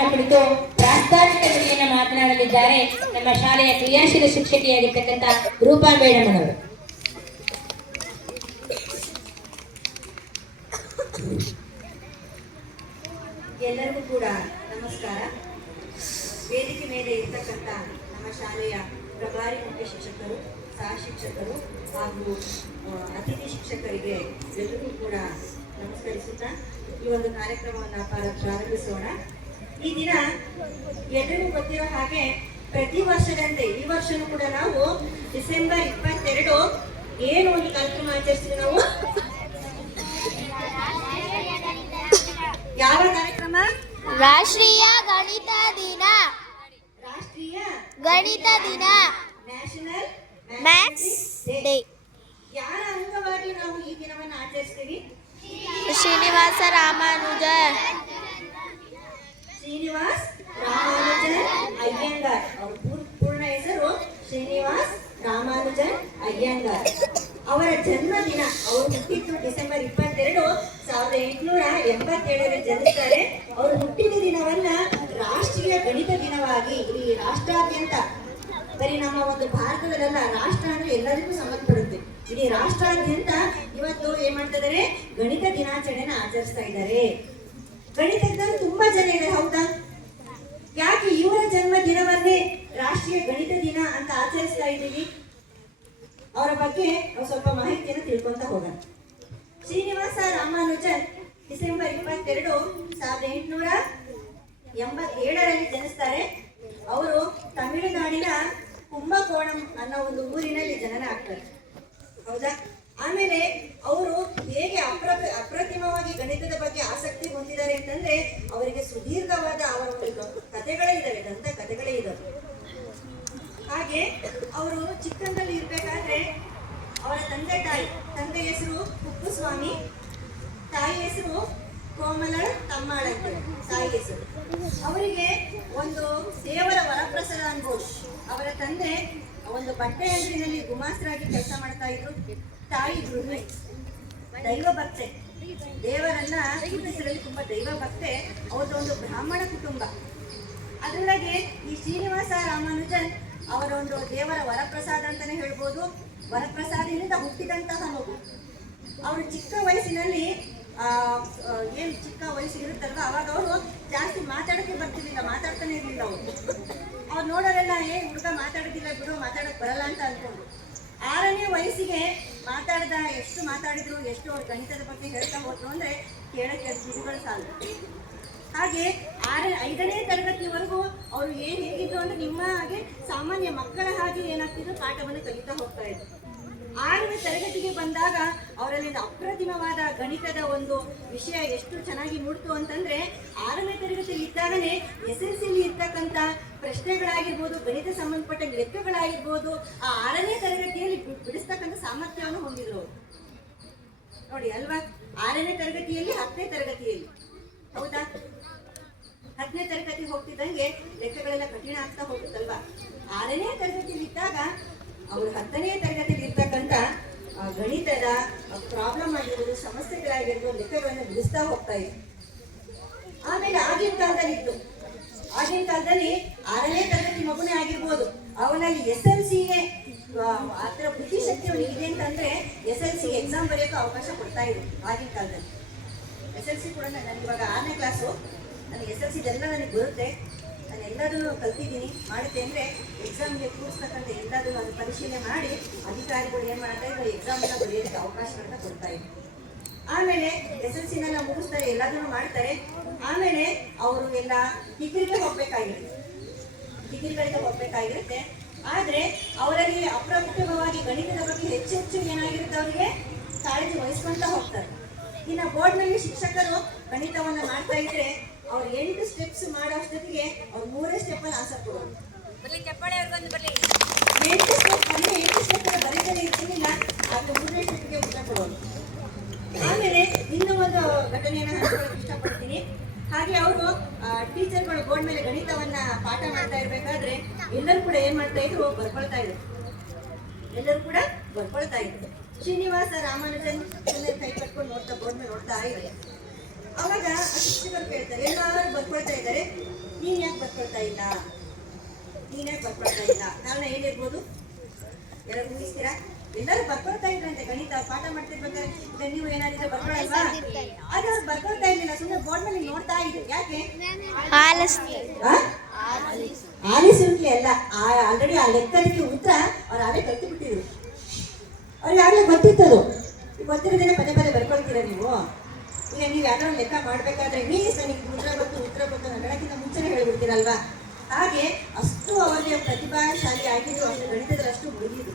ವಿಷಯವನ್ನು ಕುರಿತು ಪ್ರಾಸ್ತಾವಿಕ ನುಡಿಯನ್ನು ಮಾತನಾಡಲಿದ್ದಾರೆ ನಮ್ಮ ಶಾಲೆಯ ಕ್ರಿಯಾಶೀಲ ಶಿಕ್ಷಕಿಯಾಗಿರ್ತಕ್ಕಂಥ ರೂಪಾ ಮೇಡಮ್ ಅವರು. ಎಲ್ಲರಿಗೂ ಕೂಡ ನಮಸ್ಕಾರ. ವೇದಿಕೆ ಮೇಲೆ ಇರ್ತಕ್ಕಂಥ ನಮ್ಮ ಶಾಲೆಯ ಪ್ರಭಾರಿ ಮುಖ್ಯ ಶಿಕ್ಷಕರು, ಸಹ ಶಿಕ್ಷಕರು ಹಾಗೂ ಅತಿಥಿ ಶಿಕ್ಷಕರಿಗೆ ಎಲ್ಲರಿಗೂ ಕೂಡ ನಮಸ್ಕರಿಸುತ್ತಾ ಈ ಒಂದು ಕಾರ್ಯಕ್ರಮವನ್ನು ಪ್ರಾರಂಭಿಸೋಣ. ಈ ದಿನ ಎಲ್ಲರಿಗೂ ಗೊತ್ತಿರೋ ಹಾಗೆ ಪ್ರತಿ ವರ್ಷದಂತೆ ಈ ವರ್ಷನೂ ಕೂಡ ನಾವು ಡಿಸೆಂಬರ್ 22 ಏನು ಒಂದು ಕಾರ್ಯಕ್ರಮ ಆಚರಿಸ್ತೀವಿ ನಾವು. ಯಾವ ಕಾರ್ಯಕ್ರಮ? ರಾಷ್ಟ್ರೀಯ ಗಣಿತ ದಿನ. ರಾಷ್ಟ್ರೀಯ ಗಣಿತ ದಿನ. National maths day. ಯಾರ ಅಂಗವಾಗಿ ನಾವು ಈ ದಿನವನ್ನು ಆಚರಿಸ್ತೀವಿ? ಶ್ರೀನಿವಾಸ ರಾಮಾನುಜನ್. ಶ್ರೀನಿವಾಸ್ ರಾಮಾನುಜನ್ ಅಯ್ಯಂಗಾರ್. ಅವ್ರ ಪೂರ್ಣ ಹೆಸರು ಶ್ರೀನಿವಾಸ್ ರಾಮಾನುಜನ್ ಅಯ್ಯಂಗಾರ್. ಅವರ ಜನ್ಮದಿನ, ಅವರು ಹುಟ್ಟಿದ್ದು ಡಿಸೆಂಬರ್ 22, 1887 ಜನಿಸ್ತಾರೆ. ಅವರು ಹುಟ್ಟಿದ ದಿನವನ್ನ ರಾಷ್ಟ್ರೀಯ ಗಣಿತ ದಿನವಾಗಿ ಈ ರಾಷ್ಟ್ರಾದ್ಯಂತ, ಬರೀ ನಮ್ಮ ಒಂದು ಭಾರತದಲ್ಲ, ರಾಷ್ಟ್ರ ಅಂದ್ರೆ ಎಲ್ಲರಿಗೂ ಸಂಬಂಧಪಡುತ್ತೆ. ಇಡೀ ರಾಷ್ಟ್ರಾದ್ಯಂತ ಇವತ್ತು ಏನ್ ಮಾಡ್ತಾ ಇದ್ದಾರೆ? ಗಣಿತ ದಿನಾಚರಣೆನ ಆಚರಿಸ್ತಾ ಇದ್ದಾರೆ. ಗಣಿತಜ್ಞರು ತುಂಬಾ ಜನ ಇದೆ, ಹೌದಾ? ಯಾಕೆ ಇವರ ಜನ್ಮ ದಿನವನ್ನೇ ರಾಷ್ಟ್ರೀಯ ಗಣಿತ ದಿನ ಅಂತ ಆಚರಿಸ್ತಾ ಇದ್ದೀವಿ? ಅವರ ಬಗ್ಗೆ ನಾವು ಸ್ವಲ್ಪ ಮಾಹಿತಿಯನ್ನು ತಿಳ್ಕೊಂತ ಹೋಗೋಣ. ಶ್ರೀನಿವಾಸ ರಾಮಾನುಜನ್ ಡಿಸೆಂಬರ್ 22, 1887 ಜನಿಸ್ತಾರೆ. ಅವರು ತಮಿಳುನಾಡಿನ ಕುಂಭಕೋಣಂ ಅನ್ನೋ ಒಂದು ಊರಿನಲ್ಲಿ ಜನನ ಆಗ್ತಾರೆ, ಹೌದಾ? ಆಮೇಲೆ ಅವರು ಹೇಗೆ ಅಪ್ರತಿಮವಾಗಿ ಗಣಿತದ ಬಗ್ಗೆ ಆಸಕ್ತಿ ಹೊಂದಿದ್ದಾರೆ ಅಂತಂದ್ರೆ ಅವರಿಗೆ ಸುದೀರ್ಘವಾದ ಅವರ ಒಂದು ಕಥೆಗಳೇ ಇದ್ದಾವೆ, ದಂತ ಕಥೆಗಳೇ ಇದ್ದಾವೆ. ಹಾಗೆ ಅವರು ಚಿಕ್ಕಂದಲ್ಲಿ ಇರ್ಬೇಕಾದ್ರೆ ಅವರ ತಂದೆ ಹೆಸರು ಕುಪ್ಪುಸ್ವಾಮಿ, ತಾಯಿ ಹೆಸರು ಕೋಮಲ ತಮ್ಮಾಳ ಅಂತ ತಾಯಿ ಹೆಸರು. ಅವರಿಗೆ ಒಂದು ದೇವರ ವರಪ್ರಸಾದ ಅನ್ಬೋದು. ಅವರ ತಂದೆ ಒಂದು ಬಟ್ಟೆ ಅಂಗಡಿನಲ್ಲಿ ಗುಮಾಸ್ತರಾಗಿ ಕೆಲಸ ಮಾಡ್ತಾ ಇದ್ರು. ತಾಯಿ ಗೃಹಿಣಿ, ದೈವ ಭಕ್ತೆ, ದೇವರನ್ನ ಪೂಜಿಸಲು ತುಂಬಾ ದೈವ ಭಕ್ತೆ. ಅವ್ರದ್ದು ಒಂದು ಬ್ರಾಹ್ಮಣ ಕುಟುಂಬ. ಅದರೊಳಗೆ ಈ ಶ್ರೀನಿವಾಸ ರಾಮಾನುಜನ್ ಅವರ ಒಂದು ದೇವರ ವರಪ್ರಸಾದ ಅಂತಾನೆ ಹೇಳ್ಬೋದು. ವರಪ್ರಸಾದದಿಂದ ಹುಟ್ಟಿದಂತಹ ಮಗು. ಅವರು ಚಿಕ್ಕ ವಯಸ್ಸಿನಲ್ಲಿ ಏನು ಚಿಕ್ಕ ವಯಸ್ಸು ಇರುತ್ತಲ್ವ, ಅವಾಗ ಅವರು ಜಾಸ್ತಿ ಮಾತಾಡೋಕ್ಕೆ ಬರ್ತಿರ್ಲಿಲ್ಲ, ಮಾತಾಡ್ತಾನೆ ಇರಲಿಲ್ಲ. ಅವ್ರು ನೋಡೋರೆಲ್ಲ ಹುಡುಗ ಮಾತಾಡೋದಿಲ್ಲ ಬಿಡು, ಮಾತಾಡೋಕೆ ಬರಲ್ಲ ಅಂತ ಅನ್ಕೊಂಡು 6ನೇ ವಯಸ್ಸಿಗೆ ಎಷ್ಟು ಮಾತಾಡಿದ್ರು, ಎಷ್ಟು ಅವ್ರು ಗಣಿತದ ಬಗ್ಗೆ ಹೇಳ್ತಾ ಹೋದ್ರು ಅಂದ್ರೆ ಕೇಳಕ್ಕೆ ಕಿವಿಗಳು ಸಾಲ. ಹಾಗೆ 5ನೇ ತರಗತಿವರೆಗೂ ಅವರು ಹೇಗಿದ್ರು ಅಂದ್ರೆ ನಿಮ್ಮ ಹಾಗೆ ಸಾಮಾನ್ಯ ಮಕ್ಕಳ ಹಾಗೆ ಏನಾಗ್ತಿದ್ರು, ಪಾಠವನ್ನು ಕಲಿತಾ ಹೋಗ್ತಾ ಇದ್ರು. 6ನೇ ತರಗತಿಗೆ ಬಂದಾಗ ಅವರಲ್ಲಿ ಅಪ್ರತಿಮವಾದ ಗಣಿತದ ಒಂದು ವಿಷಯ ಎಷ್ಟು ಚೆನ್ನಾಗಿ ಮೂಡ್ತು ಅಂತಂದ್ರೆ 6ನೇ ತರಗತಿಯಲ್ಲಿ ಇದ್ದಾಗಲೇ SLCಯಲ್ಲಿ ಇರ್ತಕ್ಕಂಥ ಪ್ರಶ್ನೆಗಳಾಗಿರ್ಬೋದು, ಗಣಿತ ಸಂಬಂಧಪಟ್ಟ ಲೆಕ್ಕಗಳಾಗಿರ್ಬೋದು, ಆ 6ನೇ ತರಗತಿಯಲ್ಲಿ ಬಿಡಿಸ್ತಕ್ಕಂಥ ಸಾಮರ್ಥ್ಯವನ್ನು ಹೊಂದಿದ್ರು ನೋಡಿ ಅಲ್ವಾ? 6ನೇ ತರಗತಿಯಲ್ಲಿ 10ನೇ ತರಗತಿಯಲ್ಲಿ, ಹೌದಾ? 10ನೇ ತರಗತಿ ಹೋಗ್ತಿದ್ದಂಗೆ ಲೆಕ್ಕಗಳೆಲ್ಲ ಕಠಿಣ ಆಗ್ತಾ ಹೋಗುತ್ತಲ್ವಾ? 6ನೇ ತರಗತಿಯಲ್ಲಿ ಇದ್ದಾಗ ಅವರು 10ನೇ ತರಗತಿಯಲ್ಲಿ ಇರ್ತಕ್ಕಂಥ ಗಣಿತದ ಪ್ರಾಬ್ಲಮ್ ಆಗಿರ್ಬೋದು, ಸಮಸ್ಯೆಗಳಾಗಿರ್ಬೋದು, ಲೆಕ್ಕಗಳನ್ನು ಬಿಡಿಸ್ತಾ ಹೋಗ್ತಾ ಇದ್ರು. ಆಮೇಲೆ ಆಗಿನ ಕಾಲದಲ್ಲಿ 6ನೇ ತರಗತಿ ಮಗುನೇ ಆಗಿರ್ಬೋದು, ಅವನಲ್ಲಿ SLCಗೆ ಆ ಥರ ಬುದ್ಧಿಶಕ್ತಿ ಅವನಿಗೆ ಇದೆ ಅಂತಂದ್ರೆ SLCಗೆ ಎಕ್ಸಾಮ್ ಬರೆಯೋಕೆ ಅವಕಾಶ ಕೊಡ್ತಾ ಇದ್ರು ಆಗಿನ ಕಾಲದಲ್ಲಿ. SLC ಕೂಡ ನನಗೆ ಇವಾಗ 6ನೇ ಕ್ಲಾಸು, ನನಗೆ SLCದೆಲ್ಲ ನನಗೆ ಬರುತ್ತೆ, ನಾನು ಎಲ್ಲದನ್ನು ಕಲ್ತಿದ್ದೀನಿ. ಮಾಡುತ್ತೆ ಅಂದರೆ ಎಕ್ಸಾಮ್ಗೆ ಕೂರಿಸ್ತಕ್ಕಂಥ ಎಲ್ಲದನ್ನು ಅದು ಪರಿಶೀಲನೆ ಮಾಡಿ ಅಧಿಕಾರಿಗಳು ಏನು ಮಾಡ್ತಾ ಇದ್ರು, ಎಕ್ಸಾಮನ್ನು ಬರೆಯೋದಕ್ಕೆ ಅವಕಾಶಗಳನ್ನ ಕೊಡ್ತಾ ಇದ್ರು. ಆಮೇಲೆ SLCನೆಲ್ಲ ಮುಗಿಸ್ತಾರೆ, ಎಲ್ಲದನ್ನು ಮಾಡ್ತಾರೆ. ಆಮೇಲೆ ಅವರು ಎಲ್ಲ ಡಿಗ್ರಿಗಳಿಗೆ ಹೋಗ್ಬೇಕಾಗಿರುತ್ತೆ. ಆದರೆ ಅವರಲ್ಲಿ ಅಪ್ರಮುಖವಾಗಿ ಗಣಿತದ ಬಗ್ಗೆ ಹೆಚ್ಚು ಏನಾಗಿರುತ್ತೆ, ಅವರಿಗೆ ಕಾಳಜಿ ವಹಿಸ್ಕೊಂತ ಹೋಗ್ತಾರೆ. ಇನ್ನು ಬೋರ್ಡ್ನಲ್ಲಿ ಶಿಕ್ಷಕರು ಗಣಿತವನ್ನು ಮಾಡ್ತಾ ಇದ್ರೆ ಅವ್ರು 8 ಸ್ಟೆಪ್ಸ್ ಮಾಡೋ ಅಷ್ಟೊತ್ತಿಗೆ ಅವ್ರು 3 ಸ್ಟೆಪ್ಪಲ್ಲಿ ಆನ್ಸರ್ ಕೊಡೋದು. 8 ಸ್ಟೆಪ್ ಬರೀತಾನೆ ಇರ್ತಿರ್ಲಿಲ್ಲ, ಅದು 3ನೇ ಸ್ಟೆಪ್ಗೆ ಉತ್ತರ ಕೊಡೋದು. ಆಮೇಲೆ ಇನ್ನೂ ಒಂದು ಘಟನೆಯನ್ನು ಹಂಚ್ಕೊಳ್ಳೋಕೆ ಇಷ್ಟಪಡ್ತೀನಿ. ಹಾಗೆ ಅವರು ಟೀಚರ್ಗಳು ಬೋರ್ಡ್ ಮೇಲೆ ಗಣಿತವನ್ನ ಪಾಠ ಮಾಡ್ತಾ ಇರ್ಬೇಕಾದ್ರೆ ಎಲ್ಲರೂ ಕೂಡ ಏನ್ ಮಾಡ್ತಾ ಇದ್ರು, ಬರ್ಕೊಳ್ತಾ ಇದ್ರು. ಶ್ರೀನಿವಾಸ ರಾಮಾನುಜನ್ ಕೈ ಕಟ್ಕೊಂಡು ಬೋರ್ಡ್ ಮೇಲೆ ನೋಡ್ತಾ ಇದ್ದಾರೆ. ಅವಾಗ ಶಿಕ್ಷಕರು ಕೇಳ್ತಾರೆ, ಎಲ್ಲರೂ ಬರ್ಕೊಳ್ತಾ ಇದ್ದಾರೆ, ಬರ್ಕೊಳ್ತಾ ಇಲ್ಲ, ನೀನ್ಯಾಕೆ ಬರ್ಕೊಳ್ತಾ ಇಲ್ಲ? ಕಾರಣ ಏನಿರ್ಬೋದು? ಎಲ್ಲರೂ ಊಹಿಸ್ತೀರಾ? ಎಲ್ಲರೂ ಬರ್ಕೊಳ್ತಾ ಇದ್ರಂತೆ ಗಣಿತ ಪಾಠ ಮಾಡ್ತಿರ್ಬೇಕಾದ್ರೆ. ಈಗ ನೀವು ಏನಾದ್ರು ಬರ್ಕೊಳಲ್ವಾ? ಆದ್ರೆ ಅವ್ರು ಬರ್ಕೊಳ್ತಾ ಇರ್ಲಿಲ್ಲ, ಸುಮ್ಮನೆ ಬೋರ್ಡ್ ಮೇಲೆ ನೋಡ್ತಾ ಇದ್ರು. ಯಾಕೆ? ಆಲಿಸುವಿಕೆ ಅಲ್ಲ, ಆಲ್ರೆಡಿ ಆ ಲೆಕ್ಕಕ್ಕೆ ಉತ್ತರ ಅವ್ರು ಆಗಲೇ ಕಲ್ತು ಬಿಟ್ಟಿದ್ರು. ಅವ್ರಿಗೆ ಆಗಲೇ ಗೊತ್ತಿತ್ತದು. ಗೊತ್ತಿರೋದೇನೆ ಪದೇ ಪದೇ ಬರ್ಕೊಳ್ತೀರಾ ನೀವು? ಈಗ ನೀವು ಯಾವ್ದೋ ಒಂದು ಲೆಕ್ಕ ಮಾಡ್ಬೇಕಾದ್ರೆ ಮೀನ್ಸ್ ನನಗೆ ಉತ್ತರ ಗೊತ್ತು ಹೇಳೋಕ್ಕಿಂತ ಮುಂಚೆನೇ ಹೇಳ್ಬಿಡ್ತೀರಲ್ವಾ? ಹಾಗೆ ಅಷ್ಟು ಅವರಿಗೆ ಪ್ರತಿಭಾಶಾಲಿ ಆಗಿದ್ರು, ಅಷ್ಟು ಗಣಿತದಲ್ಲಿ ಅಷ್ಟು ಮುಗಿದ್ರು.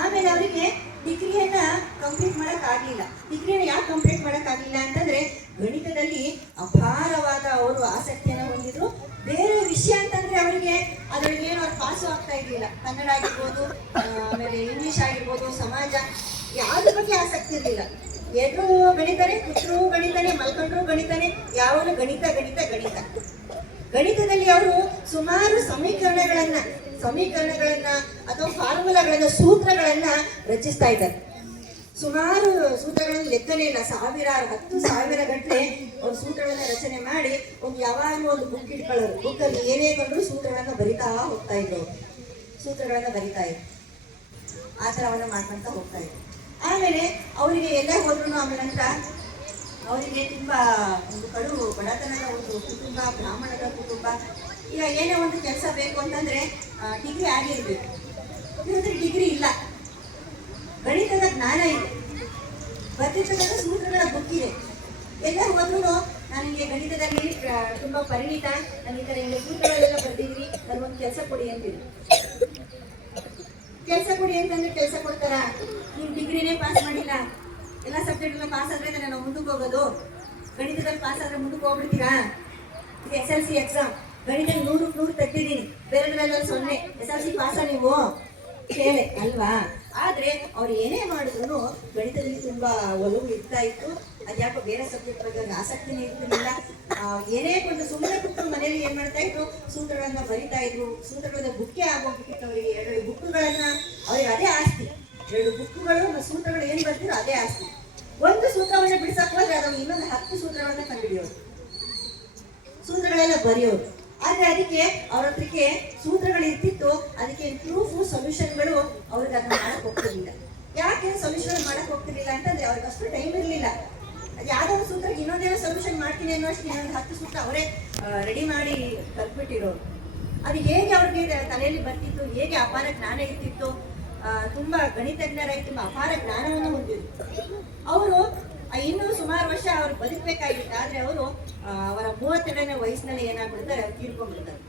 ಆಮೇಲೆ ಅವರಿಗೆ ಡಿಗ್ರಿಯನ್ನ ಕಂಪ್ಲೀಟ್ ಮಾಡೋಕ್ಕಾಗಲಿಲ್ಲ. ಡಿಗ್ರಿಯನ್ನು ಯಾಕೆ ಕಂಪ್ಲೀಟ್ ಮಾಡೋಕ್ಕಾಗಲಿಲ್ಲ ಅಂತಂದ್ರೆ ಗಣಿತದಲ್ಲಿ ಅಪಾರವಾದ ಅವರು ಆಸಕ್ತಿಯನ್ನು ಹೊಂದಿದ್ರು. ಬೇರೆ ವಿಷಯ ಅಂತಂದ್ರೆ ಅವರಿಗೆ ಅದರೊಳಗೆ ಏನು ಅವ್ರು ಪಾಸು ಆಗ್ತಾ ಇರಲಿಲ್ಲ. ಕನ್ನಡ ಆಗಿರ್ಬೋದು, ಆಮೇಲೆ ಇಂಗ್ಲಿಷ್ ಆಗಿರ್ಬೋದು, ಸಮಾಜ, ಯಾವುದ್ರ ಬಗ್ಗೆ ಆಸಕ್ತಿ ಇರಲಿಲ್ಲ. ಎದ್ರು ಗಣಿತನೇ, ಕೂತ್ರು ಗಣಿತನೇ, ಮಲ್ಕೊಂಡ್ರು ಗಣಿತನೇ, ಯಾವಾಗಲೂ ಗಣಿತ ಗಣಿತ ಗಣಿತ. ಗಣಿತದಲ್ಲಿ ಅವರು ಸುಮಾರು ಸಮೀಕರಣಗಳನ್ನ ಅಥವಾ ಫಾರ್ಮುಲಾಗಳನ್ನ, ಸೂತ್ರಗಳನ್ನ ರಚಿಸ್ತಾ ಇದ್ದಾರೆ. ಸುಮಾರು ಸೂತ್ರಗಳನ್ನು ಲೆಕ್ಕನೇ ಇಲ್ಲ, 10,000 ಗಟ್ಟಲೆ ಅವ್ರು ಸೂತ್ರಗಳನ್ನ ರಚನೆ ಮಾಡಿ ಯಾವಾಗಲೂ ಒಂದು ಬುಕ್ ಇಟ್ಕೊಳ್ಳೋರು. ಬುಕ್ಕಲ್ಲಿ ಏನೇ ಬಂದ್ರು ಸೂತ್ರಗಳನ್ನ ಬರಿತಾ ಹೋಗ್ತಾ ಇದ್ರು. ಆ ಥರವನ್ನ ಮಾಡ್ಕೊಂತ ಹೋಗ್ತಾ ಇದ್ರು. ಆಮೇಲೆ ಅವರಿಗೆ ಎಲ್ಲ ಹೋದ್ರು ಆಮೇಲೆ ನಂತರ ಅವರಿಗೆ ತುಂಬಾ ಒಂದು ಕಡು ಬಡತನದ ಒಂದು ಕುಟುಂಬ, ಬ್ರಾಹ್ಮಣದ ಕುಟುಂಬ. ಈಗ ಏನೇ ಒಂದು ಕೆಲಸ ಬೇಕು ಅಂತಂದ್ರೆ ಡಿಗ್ರಿ ಆಗಿರ್ಬೇಕು. ಇವ್ರಿಗೆ ಡಿಗ್ರಿ ಇಲ್ಲ, ಗಣಿತದ ಜ್ಞಾನ ಇದೆ, ಬರ್ತಿರ್ತಕ್ಕಂಥ ಸೂತ್ರಗಳ ಬುಕ್ ಇದೆ. ಎಲ್ಲ ಹೋದ್ರು ನನಗೆ ಗಣಿತದಲ್ಲಿ ತುಂಬಾ ಪರಿಣಿತ, ನಾನು ಈ ಥರ ಎಲ್ಲ ಸೂತ್ರಗಳೆಲ್ಲ ಬರ್ತಿದ್ರಿ, ನನಗೊಂದು ಕೆಲಸ ಕೊಡಿ ಅಂತೀರಿ. ಕೆಲಸ ಕೊಡಿ ಅಂತಂದ್ರೆ ಕೆಲಸ ಕೊಡ್ತಾರ? ನೀವು ಡಿಗ್ರಿನೇ ಪಾಸ್ ಮಾಡಿಲ್ಲ, ಎಲ್ಲ ಸಬ್ಜೆಕ್ಟ್ ಪಾಸ್ ಆದ್ರೆ ನಾನು ಮುಂದಕ್ಕೆ ಹೋಗೋದು. ಗಣಿತದಲ್ಲಿ ಪಾಸ್ ಆದ್ರೆ ಮುಂದಕ್ಕೆ ಹೋಗ್ಬಿಡ್ತೀರಾ? ಇದು SLC ಎಕ್ಸಾಮ್, ಗಣಿತದಲ್ಲಿ 100 ತೆಗ್ದಿದ್ದೀನಿ, ಬೇರೆದ್ರೆಲ್ಲ 0. SLC ಪಾಸ ನೀವು? ಕೇಳೆ ಅಲ್ವಾ? ಆದ್ರೆ ಅವ್ರು ಏನೇ ಮಾಡಿದ್ರು ಗಣಿತದಲ್ಲಿ ತುಂಬಾ ಒಲವು ಇರ್ತಾ ಇತ್ತು. ಅದ್ಯಾಕೋ ಬೇರೆ ಸಬ್ಜೆಕ್ಟ್ ಬಗ್ಗೆ ಅವ್ರಿಗೆ ಆಸಕ್ತಿನೇ ಇರ್ತಿರ್ಲಿಲ್ಲ. ಏನೇ ಕೊಂಡು ಸುಮ್ಮನೆ ಕೂತ್ಕೊಂಡು ಮನೇಲಿ ಏನ್ ಮಾಡ್ತಾ ಇದ್ರು, ಸೂತ್ರಗಳನ್ನ ಬರಿತಾ ಇದ್ರು. ಸೂತ್ರಗಳನ್ನ ಬುಕ್ಕೇ ಆಗೋಗ್ಬಿಟ್ಟಿತ್ತು ಅವರಿಗೆ. 2 ಬುಕ್ಗಳನ್ನ, ಅವ್ರಿಗೆ ಅದೇ ಆಸ್ತಿ. 2 ಬುಕ್ಗಳು, ಸೂತ್ರಗಳು ಏನ್ ಬರ್ತಿರೋ ಅದೇ ಆಸ್ತಿ. ಒಂದು ಸೂತ್ರವನ್ನ ಬಿಡಿಸಕ್ ಹೋದ್ರೆ ಅದನ್ನು ಇನ್ನೊಂದು 10 ಸೂತ್ರಗಳನ್ನ ಕಂಡುಹಿಡಿಯೋರು, ಸೂತ್ರಗಳೆಲ್ಲ ಬರೆಯೋರು. ಆದ್ರೆ ಅದಕ್ಕೆ ಅವ್ರ ಹತ್ರಕ್ಕೆ ಸೂತ್ರಗಳು ಇರ್ತಿತ್ತು, ಅದಕ್ಕೆ ಪ್ರೂಫ್ ಸೊಲ್ಯೂಷನ್ಗಳು ಅವ್ರಿಗೆ ಅದನ್ನ ಮಾಡಕ್ ಹೋಗ್ತಿರ್ಲಿಲ್ಲ. ಯಾಕೆ ಸೊಲ್ಯೂಷನ್ ಮಾಡಕ್ ಹೋಗ್ತಿರ್ಲಿಲ್ಲ ಅಂತಂದ್ರೆ ಅವ್ರಿಗೆ ಅಷ್ಟು ಟೈಮ್ ಇರಲಿಲ್ಲ. ಅದು ಯಾವ್ದೋ ಒಂದು ಸೂತ್ರಕ್ಕೆ ಇನ್ನೊಂದೇನೋ ಸೊಲ್ಯೂಷನ್ ಮಾಡ್ತೀನಿ ಅನ್ನೋ ಅಷ್ಟು ಇನ್ನೊಂದು 10 ಸೂತ್ರ ಅವರೇ ರೆಡಿ ಮಾಡಿ ಕಲ್ತ್ಬಿಟ್ಟಿರೋರು. ಅದು ಹೇಗೆ ಅವ್ರಿಗೆ ತಲೆಯಲ್ಲಿ ಬರ್ತಿತ್ತು, ಹೇಗೆ ಅಪಾರ ಜ್ಞಾನ ಇರ್ತಿತ್ತು. ತುಂಬಾ ಗಣಿತಜ್ಞರಾಗಿ ತುಂಬಾ ಅಪಾರ ಜ್ಞಾನವನ್ನು ಹೊಂದಿದ್ರು ಅವರು. ಇನ್ನೂ ಸುಮಾರು ವರ್ಷ ಅವ್ರು ಬದುಕಬೇಕಾಗಿತ್ತು. ಆದ್ರೆ ಅವರು ಅವರ 32ನೇ ವಯಸ್ಸಿನಲ್ಲಿ ಏನಾಗ್ಬಿಡ್ತಾರೆ, ಅವ್ರು ತೀರ್ಕೊಂಡ್ಬಿಡ್ತಾರೆ.